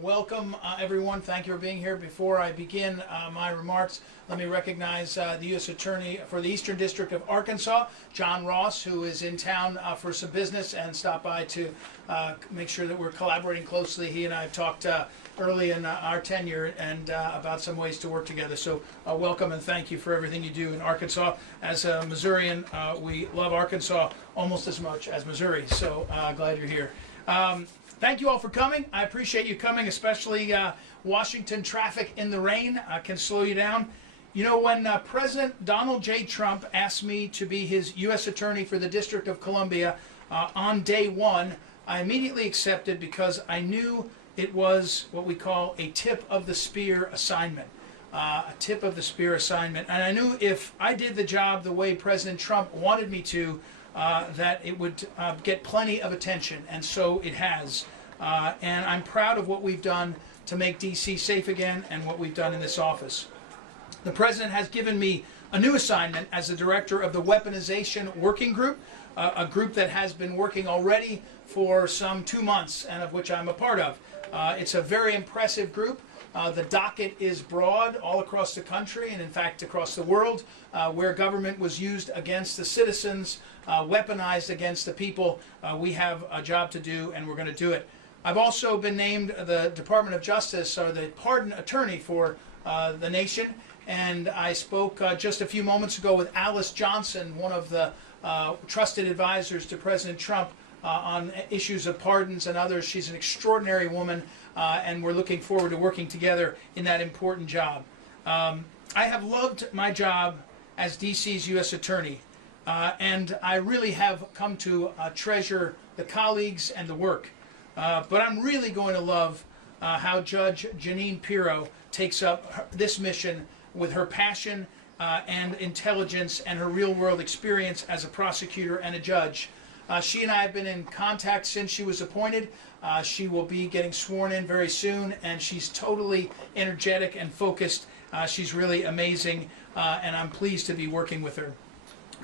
Welcome, everyone. Thank you for being here. Before I begin my remarks, let me recognize the U.S. Attorney for the Eastern District of Arkansas, John Ross, who is in town for some business and stopped by to make sure that we're collaborating closely. He and I have talked early in our tenure and about some ways to work together. So welcome and thank you for everything you do in Arkansas. As a Missourian, we love Arkansas almost as much as Missouri, so glad you're here. Thank you all for coming. I appreciate you coming, especially Washington traffic in the rain can slow you down. You know, when President Donald J. Trump asked me to be his U.S. Attorney for the District of Columbia on day one, I immediately accepted because I knew it was what we call a tip of the spear assignment. A tip of the spear assignment. And I knew if I did the job the way President Trump wanted me to, that it would get plenty of attention, and so it has. And I'm proud of what we've done to make D.C. safe again and what we've done in this office. The President has given me a new assignment as the director of the Weaponization Working Group, a group that has been working already for some 2 months and of which I'm a part of. It's a very impressive group. The docket is broad all across the country and in fact across the world, where government was used against the citizens, weaponized against the people. We have a job to do and we're going to do it. I've also been named the Department of Justice, or the pardon attorney for the nation, and I spoke just a few moments ago with Alice Johnson, one of the trusted advisors to President Trump on issues of pardons and others. She's an extraordinary woman, and we're looking forward to working together in that important job. I have loved my job as D.C.'s U.S. Attorney, and I really have come to treasure the colleagues and the work. But I'm really going to love how Judge Jeanine Pirro takes up this mission with her passion and intelligence and her real-world experience as a prosecutor and a judge. She and I have been in contact since she was appointed. She will be getting sworn in very soon, and she's totally energetic and focused. She's really amazing, and I'm pleased to be working with her.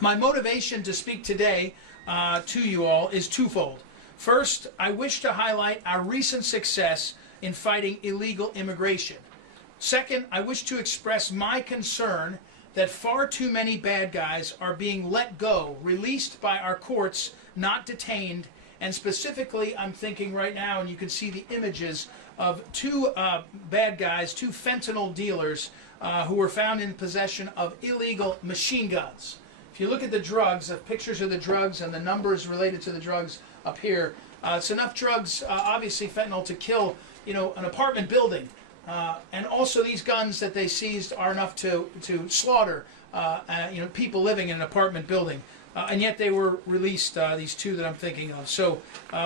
My motivation to speak today to you all is twofold. First, I wish to highlight our recent success in fighting illegal immigration. Second, I wish to express my concern that far too many bad guys are being let go, released by our courts, not detained, and specifically I'm thinking right now, and you can see the images of two bad guys, two fentanyl dealers who were found in possession of illegal machine guns. If you look at the drugs, pictures of the drugs and the numbers related to the drugs up here, it's enough drugs, obviously fentanyl, to kill, you know, an apartment building. And also these guns that they seized are enough to slaughter, you know, people living in an apartment building. And yet they were released, these two that I'm thinking of. So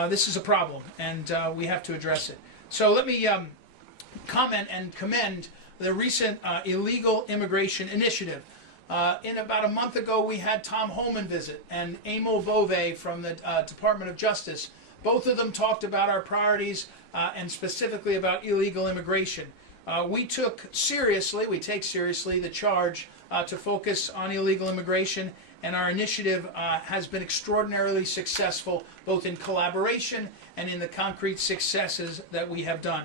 this is a problem, and we have to address it. So let me comment and commend the recent illegal immigration initiative. In about a month ago, we had Tom Homan visit and Emil Bove from the Department of Justice. Both of them talked about our priorities and specifically about illegal immigration. We take seriously the charge to focus on illegal immigration, and our initiative has been extraordinarily successful, both in collaboration and in the concrete successes that we have done.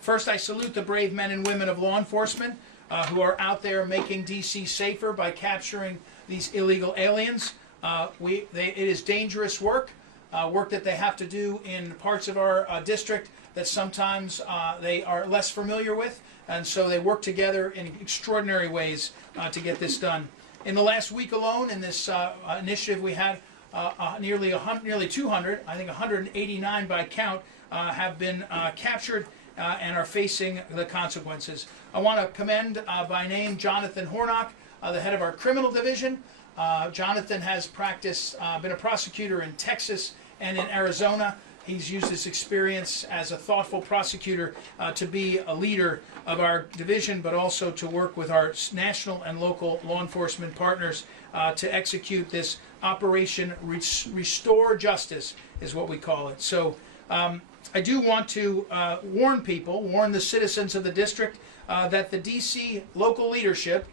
First, I salute the brave men and women of law enforcement who are out there making D.C. safer by capturing these illegal aliens. It is dangerous work, work that they have to do in parts of our district that sometimes they are less familiar with, and so they work together in extraordinary ways to get this done. In the last week alone, in this initiative, we had nearly 200, I think 189 by count, have been captured and are facing the consequences. I want to commend by name Jonathan Hornock, the head of our criminal division. Jonathan has been a prosecutor in Texas and in Arizona. He's used his experience as a thoughtful prosecutor to be a leader of our division, but also to work with our national and local law enforcement partners to execute this Operation Restore Justice, is what we call it. So I do want to warn the citizens of the district that the D.C. local leadership,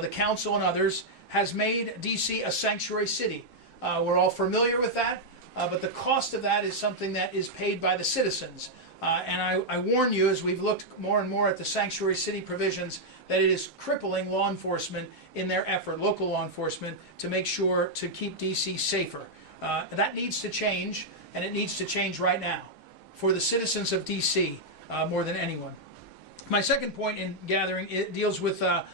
the council and others, has made D.C. a sanctuary city. We're all familiar with that, but the cost of that is something that is paid by the citizens. And I warn you, as we've looked more and more at the sanctuary city provisions, that it is crippling law enforcement in their effort, local law enforcement, to make sure to keep DC safer. That needs to change, and it needs to change right now for the citizens of DC more than anyone. My second point in gathering, it deals with a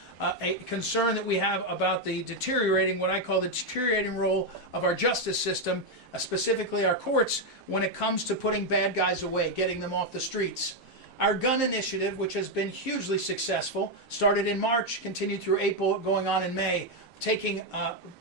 concern that we have about the deteriorating, what I call the deteriorating role of our justice system, specifically our courts, when it comes to putting bad guys away, getting them off the streets. Our gun initiative, which has been hugely successful, started in March, continued through April, going on in May, taking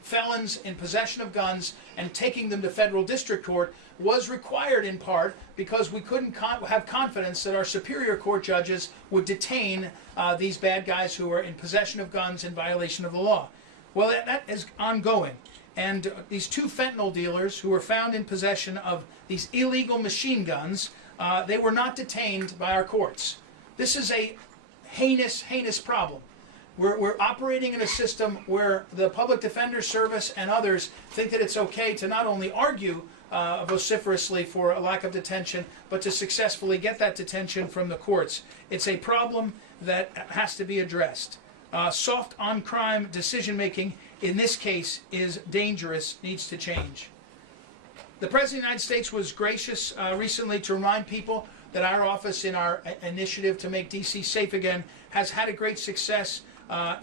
felons in possession of guns and taking them to federal district court, was required in part because we couldn't have confidence that our superior court judges would detain these bad guys who are in possession of guns in violation of the law. Well, that is ongoing. And these two fentanyl dealers who were found in possession of these illegal machine guns, they were not detained by our courts. This is a heinous, heinous problem. We're operating in a system where the Public Defender Service and others think that it's okay to not only argue vociferously for a lack of detention, but to successfully get that detention from the courts. It's a problem that has to be addressed. Soft on crime decision making in this case is dangerous, needs to change. The President of the United States was gracious recently to remind people that our office in our initiative to make DC safe again has had a great success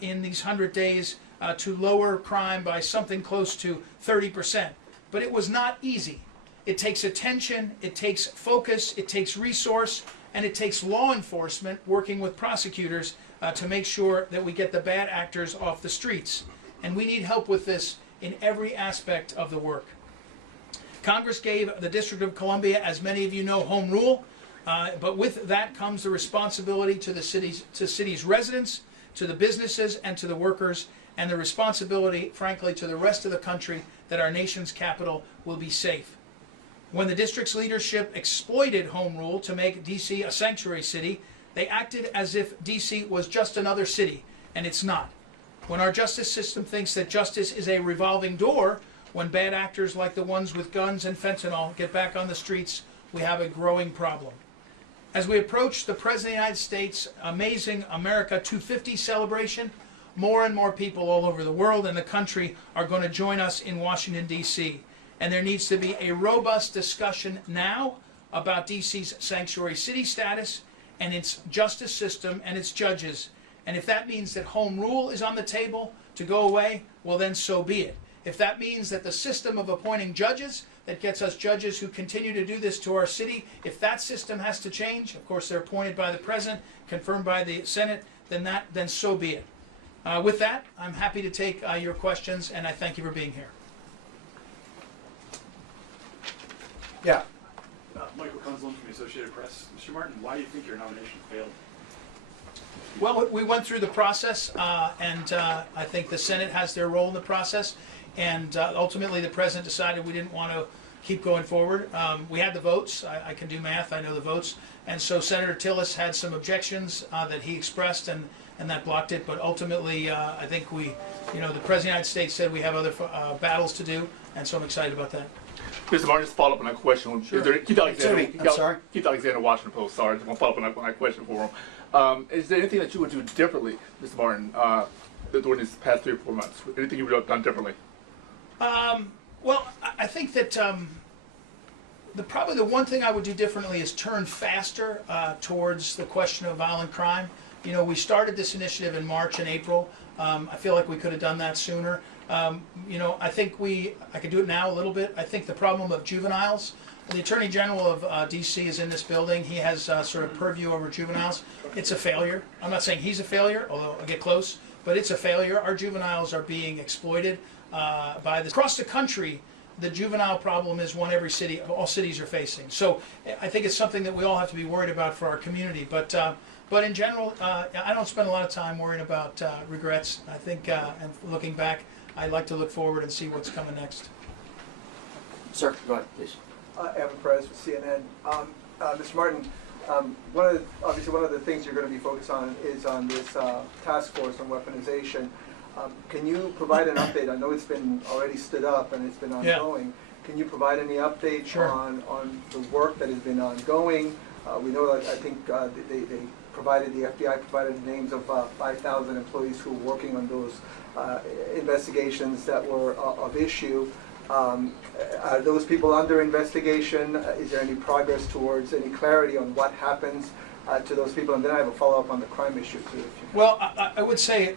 in these 100 days to lower crime by something close to 30%. But it was not easy. It takes attention, it takes focus, it takes resource, and it takes law enforcement working with prosecutors to make sure that we get the bad actors off the streets. And we need help with this in every aspect of the work. Congress gave the District of Columbia, as many of you know, home rule, but with that comes the responsibility to the city's residents, to the businesses, and to the workers, and the responsibility, frankly, to the rest of the country that our nation's capital will be safe. When the district's leadership exploited home rule to make DC a sanctuary city, they acted as if DC was just another city, and it's not. When our justice system thinks that justice is a revolving door, when bad actors like the ones with guns and fentanyl get back on the streets, we have a growing problem. As we approach the President of the United States' amazing America 250 celebration, more and more people all over the world and the country are going to join us in Washington, D.C. And there needs to be a robust discussion now about D.C.'s sanctuary city status and its justice system and its judges. And if that means that home rule is on the table to go away, well then so be it. If that means that the system of appointing judges that gets us judges who continue to do this to our city, if that system has to change, of course they're appointed by the President, confirmed by the Senate, then so be it. With that, I'm happy to take your questions, and I thank you for being here. Yeah. Michael Kunzlund from the Associated Press. Mr. Martin, why do you think your nomination failed? Well, we went through the process, and I think the Senate has their role in the process, and ultimately the President decided we didn't want to keep going forward. We had the votes. I can do math. I know the votes. And so Senator Tillis had some objections that he expressed, and that blocked it. But ultimately, I think the President of the United States said we have other battles to do, and so I'm excited about that. Mr. Martin, just follow up on that question. Sure. Keith Alexander, Keith Alexander, Washington Post. Sorry, just want to follow up on that question for him. Is there anything that you would do differently, Mr. Martin, during these past 3 or 4 months? Anything you would have done differently? Well, I think that probably the one thing I would do differently is turn faster towards the question of violent crime. We started this initiative in March and April. I feel like we could have done that sooner. I think I could do it now a little bit. I think the problem of juveniles, the Attorney General of D.C. is in this building. He has sort of purview over juveniles. It's a failure. I'm not saying he's a failure, although I'll get close, but it's a failure. Our juveniles are being exploited by this. Across the country, the juvenile problem is one all cities are facing. So I think it's something that we all have to be worried about for our community. But in general, I don't spend a lot of time worrying about regrets. I think, and looking back, I like to look forward and see what's coming next. Sir, go ahead, please. Evan Perez with CNN. Mr. Martin, obviously one of the things you're going to be focused on is on this task force on weaponization. Can you provide an update? I know it's been already stood up and it's been ongoing. Yeah. Can you provide any update on the work that has been ongoing? We know that I think they provided, the FBI provided the names of 5,000 employees who were working on those investigations that were of issue. Are those people under investigation? Is there any progress towards any clarity on what happens to those people? And then I have a follow-up on the crime issue too. Well, I would say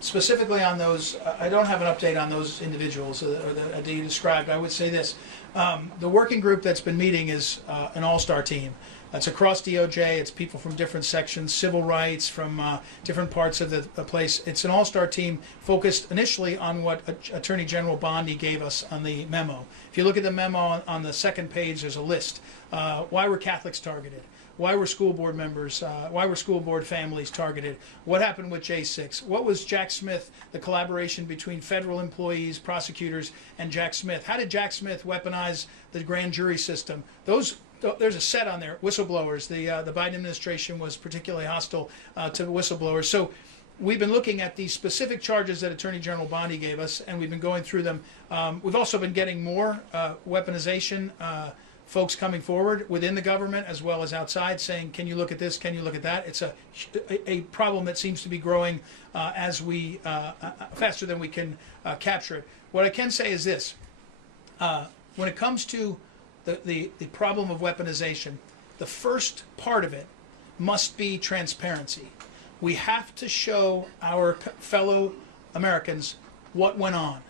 specifically on those, I don't have an update on those individuals that you described. I would say this. The working group that's been meeting is an all-star team. It's across DOJ. It's people from different sections, civil rights, from different parts of the place. It's an all-star team focused initially on what Attorney General Bondi gave us on the memo. If you look at the memo on the second page, there's a list. Why were Catholics targeted? Why were school board members, why were school board families targeted? What happened with J6? What was Jack Smith, the collaboration between federal employees, prosecutors, and Jack Smith? How did Jack Smith weaponize the grand jury system? There's a set on there. Whistleblowers. The Biden administration was particularly hostile to whistleblowers. So we've been looking at these specific charges that Attorney General Bondi gave us, and we've been going through them. We've also been getting more weaponization folks coming forward within the government as well as outside, saying, "Can you look at this? Can you look at that?" It's a problem that seems to be growing as we faster than we can capture it. What I can say is this: when it comes to the problem of weaponization, the first part of it must be transparency. We have to show our fellow Americans what went on,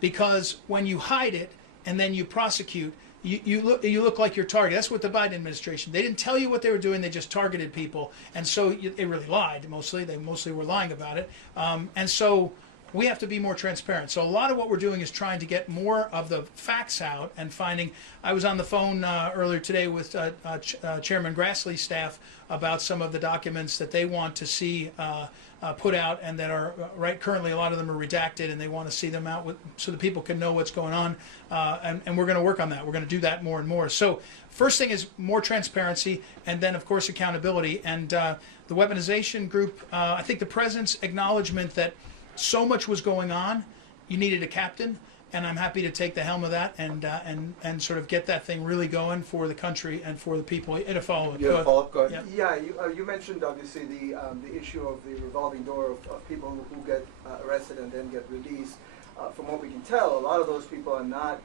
because when you hide it and then you prosecute, you look like you're targeted. That's what the Biden administration. They didn't tell you what they were doing. They just targeted people, and so they really lied. Mostly, they mostly were lying about it. And so we have to be more transparent. So a lot of what we're doing is trying to get more of the facts out and finding. I was on the phone earlier today with Chairman Grassley's staff about some of the documents that they want to see put out, and that are currently a lot of them are redacted, and they want to see them out so that people can know what's going on, and we're going to work on that. We're going to do that more and more. So first thing is more transparency, and then of course accountability. And the weaponization group, I think the president's acknowledgement that so much was going on, you needed a captain, and I'm happy to take the helm of that and sort of get that thing really going for the country and for the people. In a follow-up. You have a follow-up? Go ahead. Yeah, you mentioned obviously the issue of the revolving door of people who get arrested and then get released. From what we can tell, a lot of those people are not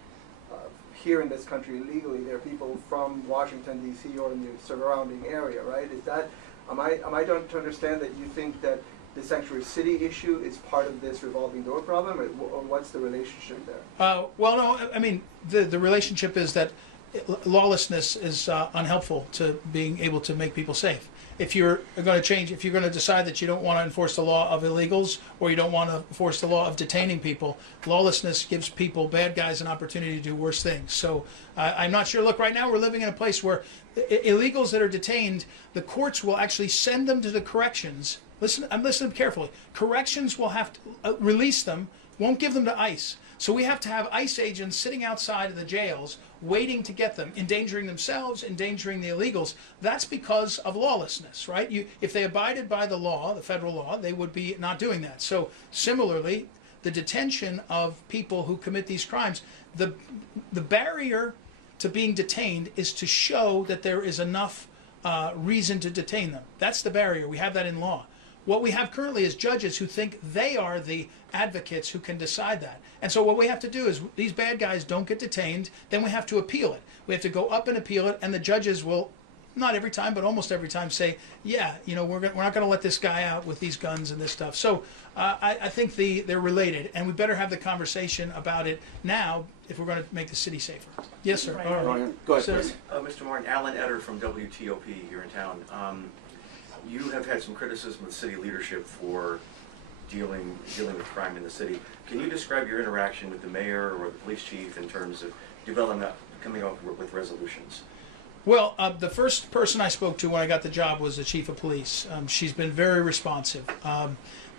here in this country illegally. They're people from Washington D.C. or in the surrounding area, right? Is that am I to understand that you think that the sanctuary city issue is part of this revolving door problem, or what's the relationship there? Well, no, I mean, the relationship is that lawlessness is unhelpful to being able to make people safe. If you're going to decide that you don't want to enforce the law of illegals, or you don't want to enforce the law of detaining people, lawlessness gives people, bad guys, an opportunity to do worse things. So I'm not sure. Look, right now we're living in a place where illegals that are detained, the courts will actually send them to the corrections. I'm listening carefully. Corrections will have to release them, won't give them to ICE. So we have to have ICE agents sitting outside of the jails waiting to get them, endangering themselves, endangering the illegals. That's because of lawlessness, right? If they abided by the law, the federal law, they would be not doing that. So similarly, the detention of people who commit these crimes, the barrier to being detained is to show that there is enough reason to detain them. That's the barrier. We have that in law. What we have currently is judges who think they are the advocates who can decide that. And so what we have to do is, these bad guys don't get detained, then we have to appeal it. We have to go up and appeal it, and the judges will, not every time, but almost every time, say, yeah, we're not going to let this guy out with these guns and this stuff. So I think they're related, and we better have the conversation about it now if we're going to make the city safer. Yes, sir. All right. Go ahead, Sir. please. Mr. Martin, Alan Etter from WTOP here in town. You have had some criticism of the city leadership for dealing with crime in the city. Can you describe your interaction with the mayor or the police chief in terms of coming up with resolutions? Well, the first person I spoke to when I got the job was the chief of police. She's been very responsive.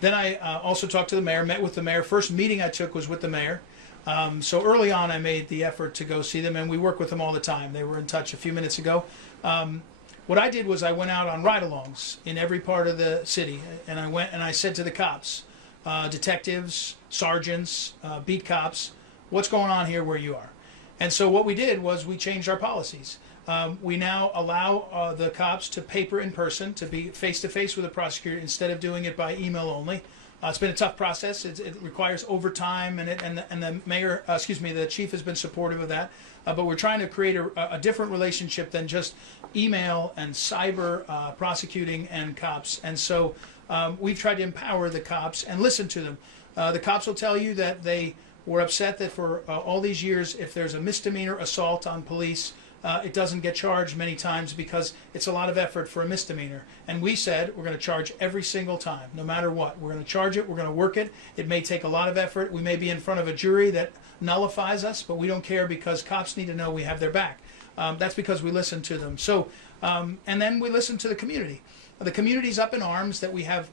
Then I also talked to the mayor, met with the mayor. First meeting I took was with the mayor. So early on I made the effort to go see them, and we work with them all the time. They were in touch a few minutes ago. What I did was I went out on ride-alongs in every part of the city, and I went and I said to the cops, detectives, sergeants, beat cops, what's going on here where you are? And so what we did was we changed our policies. We now allow the cops to paper in person, to be face-to-face with a prosecutor instead of doing it by email only. It's been a tough process. It requires overtime, and the mayor, the chief has been supportive of that. But we're trying to create a different relationship than just email and cyber prosecuting and cops. And so we've tried to empower the cops and listen to them. The cops will tell you that they were upset that for all these years, if there's a misdemeanor assault on police, it doesn't get charged many times because it's a lot of effort for a misdemeanor. And we said we're going to charge every single time, no matter what. We're going to charge it. We're going to work it. It may take a lot of effort. We may be in front of a jury that nullifies us, but we don't care because cops need to know we have their back. That's because we listen to them. So, and then we listen to the community. The community's up in arms that we have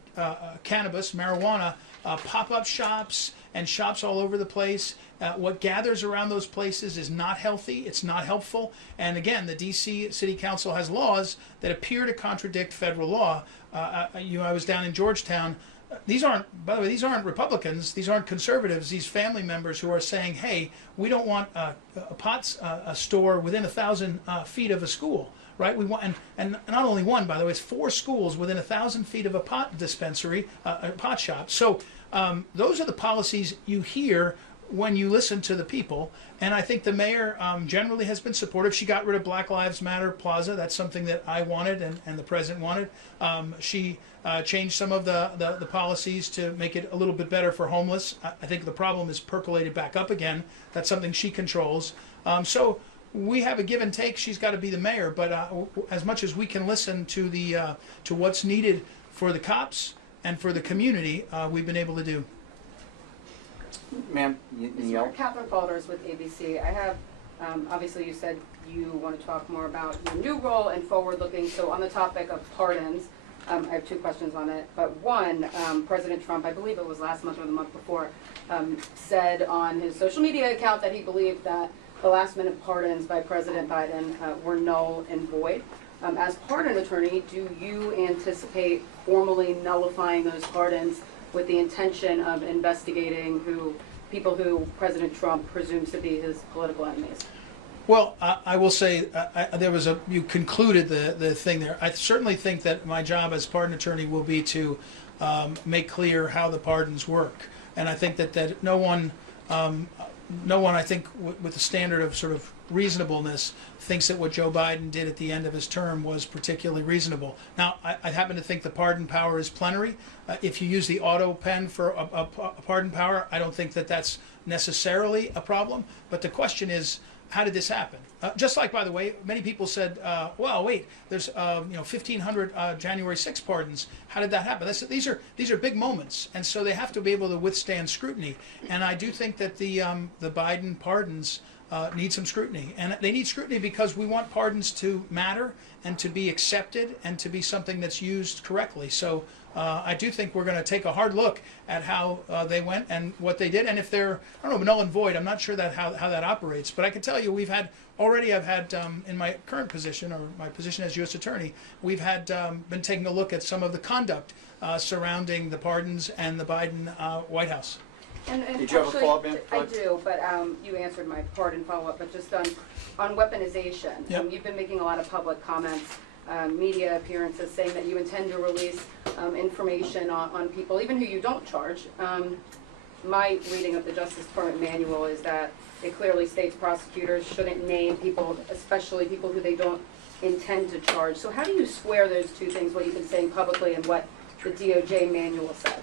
cannabis, marijuana, pop-up shops and shops all over the place. What gathers around those places is not healthy. It's not helpful. And again, the D.C. City Council has laws that appear to contradict federal law. I was down in Georgetown. These aren't, by the way, these aren't Republicans. These aren't conservatives. These family members who are saying, "Hey, we don't want a store within 1,000 feet of a school." Right, we want, and not only one, by the way, it's 4 schools within 1,000 feet of a pot dispensary, a pot shop. So those are the policies you hear when you listen to the people. And I think the mayor generally has been supportive. She got rid of Black Lives Matter Plaza. That's something that I wanted and the president wanted. She changed some of the policies to make it a little bit better for homeless. I think the problem is percolated back up again. That's something she controls. So we have a give and take. She's got to be the mayor, but as much as we can listen to to what's needed for the cops and for the community, we've been able to do. Ma'am, Catherine Balders with ABC. I have, obviously you said you want to talk more about your new role and forward-looking. So on the topic of pardons, I have 2 questions on it. But one, President Trump, I believe it was last month or the month before, said on his social media account that he believed that the last-minute pardons by President Biden were null and void. As pardon attorney, do you anticipate formally nullifying those pardons with the intention of investigating people who President Trump presumes to be his political enemies? Well, I will say you concluded the thing there. I certainly think that my job as pardon attorney will be to make clear how the pardons work, and I think that no one, I think, with the standard of sort of reasonableness, thinks that what Joe Biden did at the end of his term was particularly reasonable. Now, I happen to think the pardon power is plenary. If you use the auto pen for a pardon power, I don't think that that's necessarily a problem. But the question is, how did this happen? Just like, by the way, many people said, well, wait, there's 1,500 January 6 pardons. How did that happen? These are big moments, and so they have to be able to withstand scrutiny. And I do think that the Biden pardons need some scrutiny. And they need scrutiny because we want pardons to matter and to be accepted and to be something that's used correctly. So I do think we're going to take a hard look at how they went and what they did. And if they're, I don't know, null and void, I'm not sure that how that operates. But I can tell you I've had in my current position, or my position as U.S. Attorney, we've had been taking a look at some of the conduct surrounding the pardons and the Biden White House. And did you have a follow-up, ma'am? I do, but you answered my pardon follow-up. But just on weaponization, Yep. You've been making a lot of public comments, media appearances, saying that you intend to release information on people, even who you don't charge. My reading of the Justice Department manual is that it clearly states prosecutors shouldn't name people, especially people who they don't intend to charge. So how do you square those two things, what you've been saying publicly and what the DOJ manual says?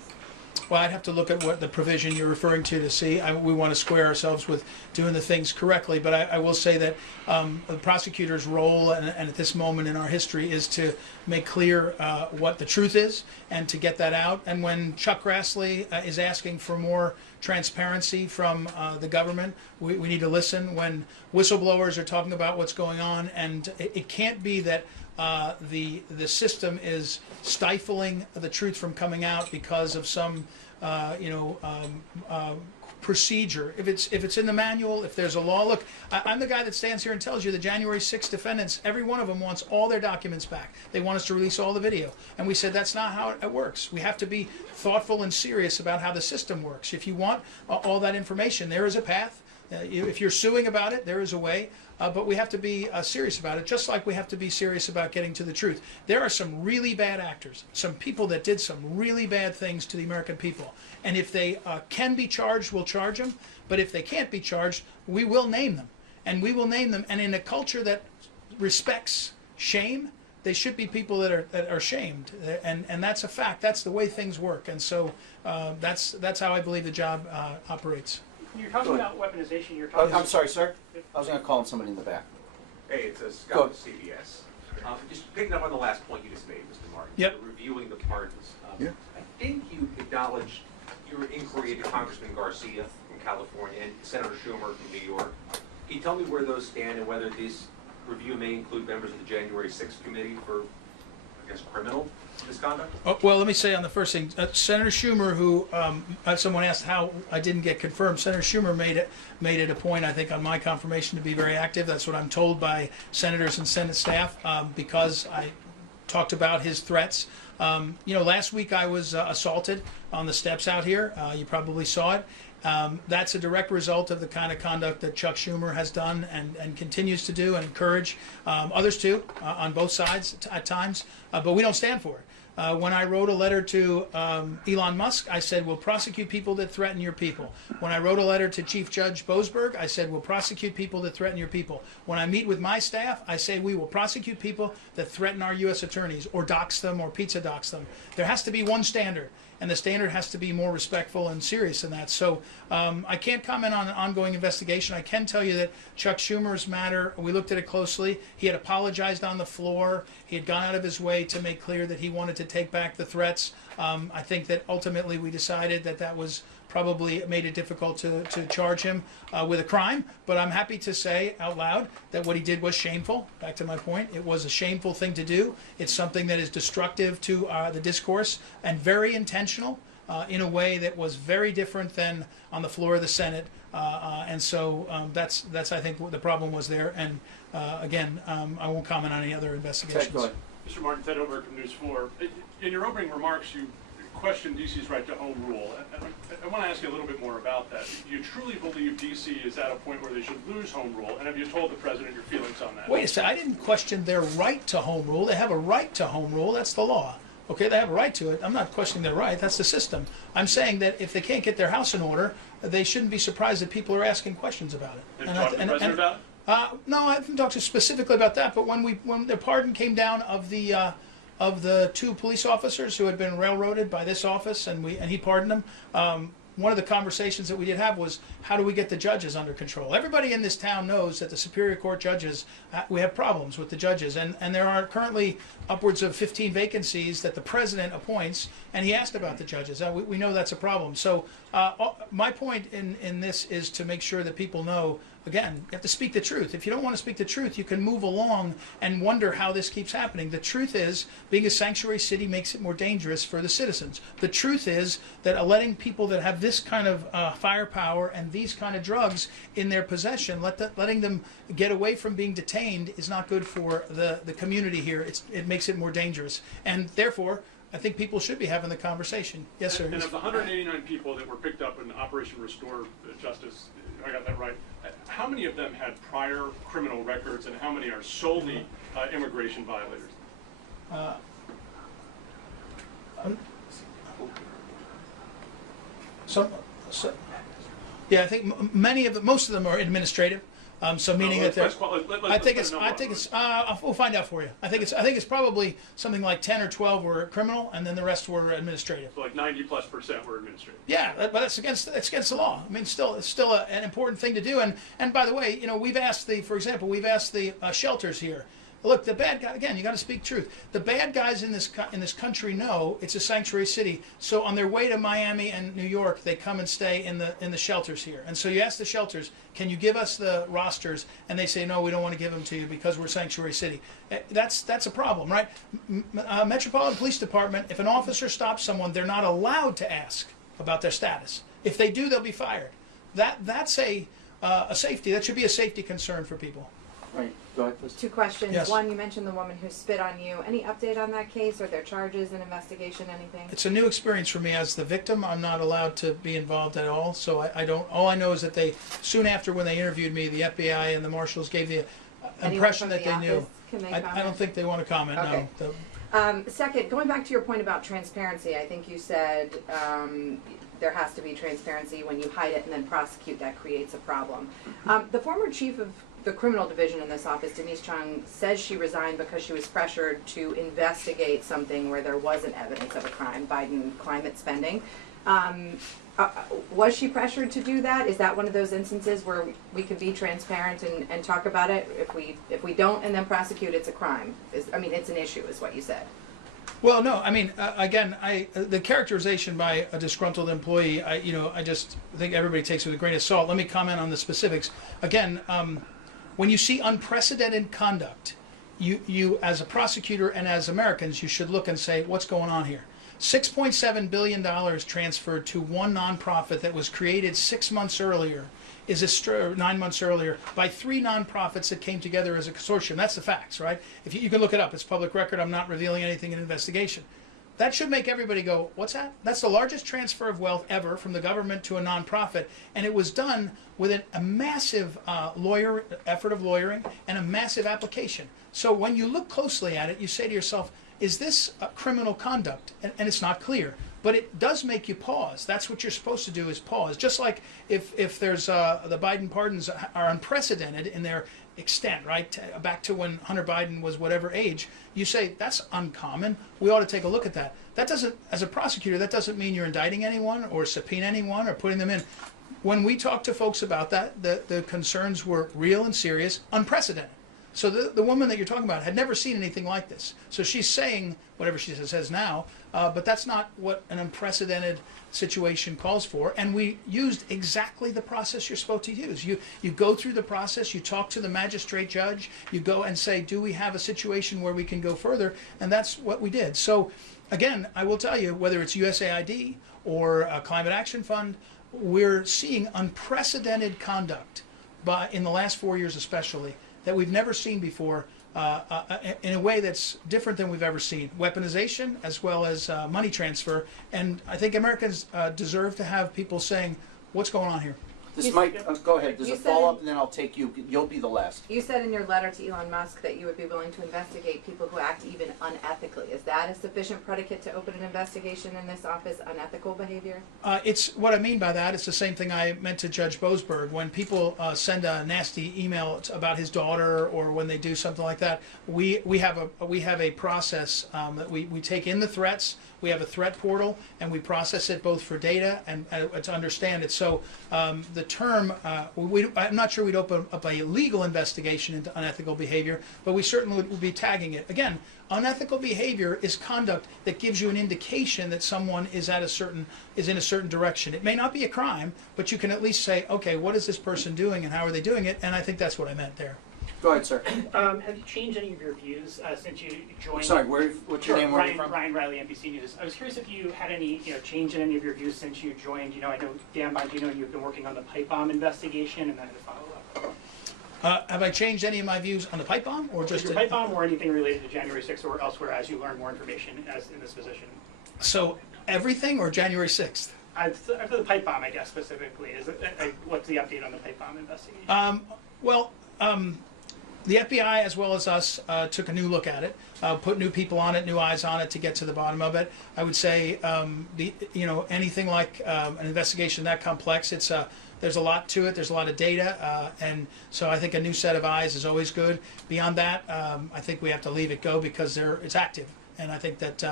Well, I'd have to look at what the provision you're referring to see. We want to square ourselves with doing the things correctly. But I will say that the prosecutor's role, and at this moment in our history, is to make clear what the truth is and to get that out. And when Chuck Grassley is asking for more transparency from the government, we need to listen. When whistleblowers are talking about what's going on, and it can't be that the system is stifling the truth from coming out because of some procedure. If it's in the manual, if there's a law, look, I'm the guy that stands here and tells you the January 6th defendants, every one of them wants all their documents back. They want us to release all the video. And we said that's not how it works. We have to be thoughtful and serious about how the system works. If you want all that information, there is a path. If you're suing about it, there is a way, but we have to be serious about it, just like we have to be serious about getting to the truth. There are some really bad actors, some people that did some really bad things to the American people. And if they can be charged, we'll charge them. But if they can't be charged, we will name them. And we will name them. And in a culture that respects shame, they should be people that are shamed, and that's a fact. That's the way things work, and so that's how I believe the job operates. You're talking about weaponization. You're talking. I'm sorry, sir. I was going to call on somebody in the back. Hey, it's Go. Scott with CBS. Just picking up on the last point you just made, Mr. Martin. Yep. Reviewing the pardons. Yeah. I think you acknowledged your inquiry into Congressman Garcia from California and Senator Schumer from New York. Can you tell me where those stand and whether this review may include members of the January 6th committee for, I guess, criminal misconduct? Oh, well, let me say on the first thing, Senator Schumer, who someone asked how I didn't get confirmed. Senator Schumer made it a point, I think, on my confirmation to be very active. That's what I'm told by senators and Senate staff because I talked about his threats. Last week I was assaulted on the steps out here. You probably saw it. That's a direct result of the kind of conduct that Chuck Schumer has done and continues to do and encourage others to on both sides at times, but we don't stand for it. When I wrote a letter to Elon Musk, I said, we'll prosecute people that threaten your people. When I wrote a letter to Chief Judge Boasberg, I said, we'll prosecute people that threaten your people. When I meet with my staff, I say, we will prosecute people that threaten our U.S. attorneys or dox them or pizza dox them. There has to be one standard, and the standard has to be more respectful and serious than that. So I can't comment on an ongoing investigation. I can tell you that Chuck Schumer's matter, we looked at it closely. He had apologized on the floor. He had gone out of his way to make clear that he wanted to take back the threats. I think that ultimately we decided that was probably made it difficult to charge him with a crime, but I'm happy to say out loud that what he did was shameful. Back to my point, it was a shameful thing to do. It's something that is destructive to the discourse and very intentional in a way that was very different than on the floor of the Senate. And so that's I think what the problem was there. And again, I won't comment on any other investigations. Ted, go ahead. Mr. Martin, Ted Oberg from News 4. In your opening remarks, you questioned D.C.'s right to home rule. I want to ask you a little bit more about that. Do you truly believe D.C. is at a point where they should lose home rule? And have you told the president your feelings on that? Wait a second. I didn't question their right to home rule. They have a right to home rule. That's the law. Okay, they have a right to it. I'm not questioning their right. That's the system. I'm saying that if they can't get their house in order, they shouldn't be surprised that people are asking questions about it. Have you talked to the president about it? No, I haven't talked specifically about that. But when the pardon came down of the two police officers who had been railroaded by this office, and he pardoned them. One of the conversations that we did have was, how do we get the judges under control? Everybody in this town knows that the Superior Court judges, we have problems with the judges, and there are currently upwards of 15 vacancies that the president appoints, and he asked about the judges. We know that's a problem. So my point in this is to make sure that people know, again, you have to speak the truth. If you don't want to speak the truth, you can move along and wonder how this keeps happening. The truth is, being a sanctuary city makes it more dangerous for the citizens. The truth is that letting people that have this kind of firepower and these kind of drugs in their possession, letting them get away from being detained is not good for the community here. It makes it more dangerous. And therefore, I think people should be having the conversation. Yes, sir. And of the 189 people that were picked up in Operation Restore Justice, I got that right, how many of them had prior criminal records and how many are solely immigration violators? Yeah, I think most of them are administrative. So meaning that they're. We'll find out for you. I think it's probably something like 10 or 12 were criminal, and then the rest were administrative. So like 90+% were administrative. Yeah, but that's against the law. I mean, it's still an important thing to do. And by the way, we've asked for example, we've asked the shelters here. Look, the bad guy, again, you got to speak truth. The bad guys in this country know it's a sanctuary city. So on their way to Miami and New York, they come and stay in the shelters here. And so you ask the shelters, can you give us the rosters? And they say, no, we don't want to give them to you because we're a sanctuary city. That's a problem, right? Metropolitan Police Department, if an officer stops someone, they're not allowed to ask about their status. If they do, they'll be fired. That's a safety. That should be a safety concern for people. Right. Go ahead, please. 2 questions. Yes. One, you mentioned the woman who spit on you. Any update on that case? Are there charges, an investigation, anything? It's a new experience for me as the victim. I'm not allowed to be involved at all, so I don't. All I know is that they, soon after when they interviewed me, the FBI and the marshals gave the Anyone impression from that the they knew. office? Can they I comment? don't think they want to comment. Okay. No. Second, going back to your point about transparency, I think you said there has to be transparency. When you hide it and then prosecute, that creates a problem. The former chief of the criminal division in this office, Denise Chung, says she resigned because she was pressured to investigate something where there wasn't evidence of a crime, Biden climate spending. Was she pressured to do that? Is that one of those instances where we can be transparent and talk about it? If we don't and then prosecute, it's a crime. It's an issue, is what you said. Well, no. I mean, again, the characterization by a disgruntled employee, I just think everybody takes it with a grain of salt. Let me comment on the specifics. Again, when you see unprecedented conduct, you as a prosecutor and as Americans, you should look and say, what's going on here? $6.7 billion transferred to one nonprofit that was created 6 months earlier, 9 months earlier, by 3 nonprofits that came together as a consortium. That's the facts, right? If you can look it up, it's public record. I'm not revealing anything in investigation. That should make everybody go, what's that? That's the largest transfer of wealth ever from the government to a nonprofit, and it was done with a massive effort of lawyering and a massive application. So when you look closely at it, you say to yourself, is this criminal conduct? And it's not clear. But it does make you pause. That's what you're supposed to do, is pause. Just like if there's the Biden pardons are unprecedented in their extent, right? Back to when Hunter Biden was whatever age, you say, that's uncommon. We ought to take a look at that. That doesn't, as a prosecutor, that doesn't mean you're indicting anyone or subpoenaing anyone or putting them in. When we talk to folks about that, the concerns were real and serious, unprecedented. So the woman that you're talking about had never seen anything like this. So she's saying whatever she says now, but that's not what an unprecedented situation calls for. And we used exactly the process you're supposed to use. You go through the process, you talk to the magistrate judge, you go and say, do we have a situation where we can go further? And that's what we did. So again, I will tell you, whether it's USAID or a Climate Action Fund, we're seeing unprecedented conduct in the last 4 years especially, that we've never seen before in a way that's different than we've ever seen. Weaponization as well as money transfer. And I think Americans deserve to have people saying, what's going on here? This might, go ahead, there's you a said- follow-up and then I'll take you, you'll be the last. You said in your letter to Elon Musk that you would be willing to investigate people who act even unethically. Is that a sufficient predicate to open an investigation in this office, unethical behavior? It's what I mean by that. It's the same thing I meant to Judge Boasberg. When people send a nasty email about his daughter, or when they do something like that, we have a process that we take in the threats. We have a threat portal, and we process it both for data and to understand it. So the term, I'm not sure we'd open up a legal investigation into unethical behavior, but we certainly would be tagging it. Again, unethical behavior is conduct that gives you an indication that someone is in a certain direction. It may not be a crime, but you can at least say, okay, what is this person doing and how are they doing it? And I think that's what I meant there. Go ahead, sir. Have you changed any of your views since you joined? Sorry, what's your name, where are you from? Ryan Riley, NBC News. I was curious if you had any change in any of your views since you joined. I know Dan Bongino, you've been working on the pipe bomb investigation, and I had a follow-up. Have I changed any of my views on the pipe bomb, or just your pipe bomb, or anything related to January 6th or elsewhere as you learn more information as in this position? So everything, or January 6th? After the pipe bomb, I guess specifically, what's the update on the pipe bomb investigation? The FBI, as well as us, took a new look at it, put new people on it, new eyes on it to get to the bottom of it. I would say, anything like an investigation that complex, there's a lot to it. There's a lot of data, and so I think a new set of eyes is always good. Beyond that, I think we have to leave it go because it's active, and I think that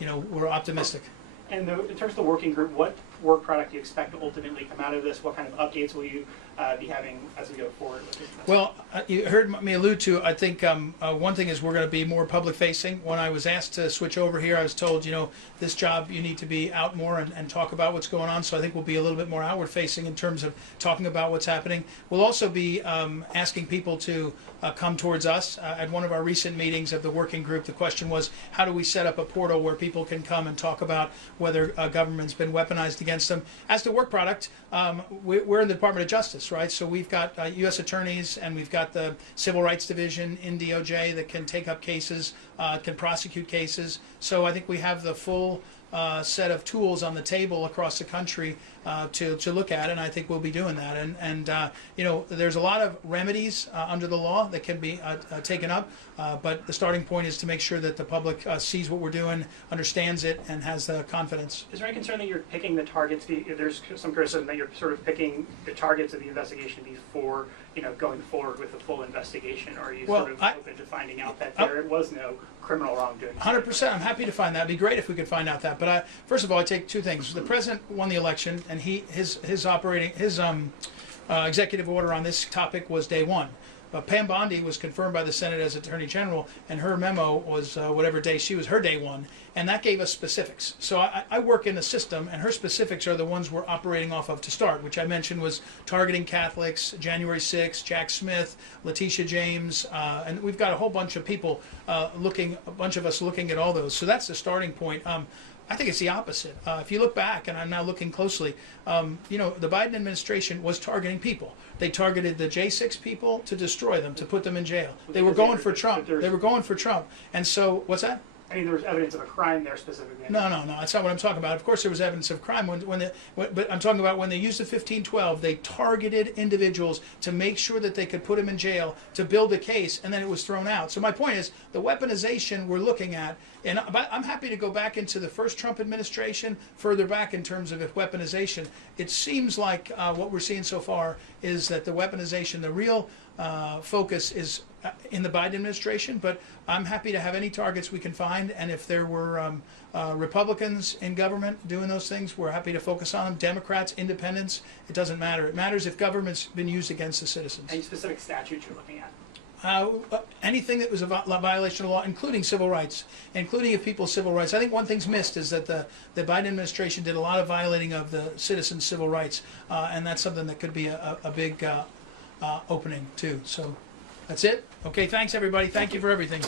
we're optimistic. And in terms of the working group, what work product do you expect to ultimately come out of this? What kind of updates will you be having as we go forward with this? Well, you heard me allude to, I think one thing is we're going to be more public facing. When I was asked to switch over here, I was told, this job you need to be out more and talk about what's going on. So I think we'll be a little bit more outward facing in terms of talking about what's happening. We'll also be asking people to come towards us. At one of our recent meetings of the working group, the question was, how do we set up a portal where people can come and talk about whether government's been weaponized against them? As to work product, we're in the Department of Justice. office, right? So we've got U.S. attorneys and we've got the Civil Rights Division in DOJ that can take up cases, can prosecute cases. So I think we have the full set of tools on the table across the country to look at, and I think we'll be doing that. And you know, there's a lot of remedies under the law that can be taken up, but the starting point is to make sure that the public sees what we're doing, understands it, and has the confidence. Is there any concern that you're picking the targets? There's some criticism that you're sort of picking the targets of the investigation before, you know, going forward with a full investigation, or are you sort of open to finding out that there was no criminal wrongdoing? 100%. I'm happy to find that. It'd be great if we could find out that. But first of all, I take two things. The president won the election, and his executive order on this topic was day one. Pam Bondi was confirmed by the Senate as Attorney General, and her memo was whatever day she was, her day one, and that gave us specifics. So I work in the system, and her specifics are the ones we're operating off of to start, which I mentioned was targeting Catholics, January 6th, Jack Smith, Letitia James, and we've got a whole bunch of people a bunch of us looking at all those. So that's the starting point. I think it's the opposite. If you look back, and I'm now looking closely, you know, the Biden administration was targeting people. They targeted the J6 people to destroy them, to put them in jail. They were going for Trump. They were going for Trump. And so, what's that? I mean, there was evidence of a crime there specifically. No, that's not what I'm talking about. Of course, there was evidence of crime but I'm talking about when they used the 1512, they targeted individuals to make sure that they could put them in jail to build a case, and then it was thrown out. So my point is, the weaponization we're looking at, and I'm happy to go back into the first Trump administration, further back in terms of weaponization. It seems like what we're seeing so far is that the weaponization, the real focus is in the Biden administration, but I'm happy to have any targets we can find, and if there were Republicans in government doing those things, we're happy to focus on them. Democrats, independents, it doesn't matter. It matters if government's been used against the citizens. Any specific statutes you're looking at? Anything that was a violation of law, including civil rights, including if people's civil rights. I think one thing's missed is that the Biden administration did a lot of violating of the citizens' civil rights, and that's something that could be a big opening too. So that's it. Okay, thanks everybody. Thank you for everything.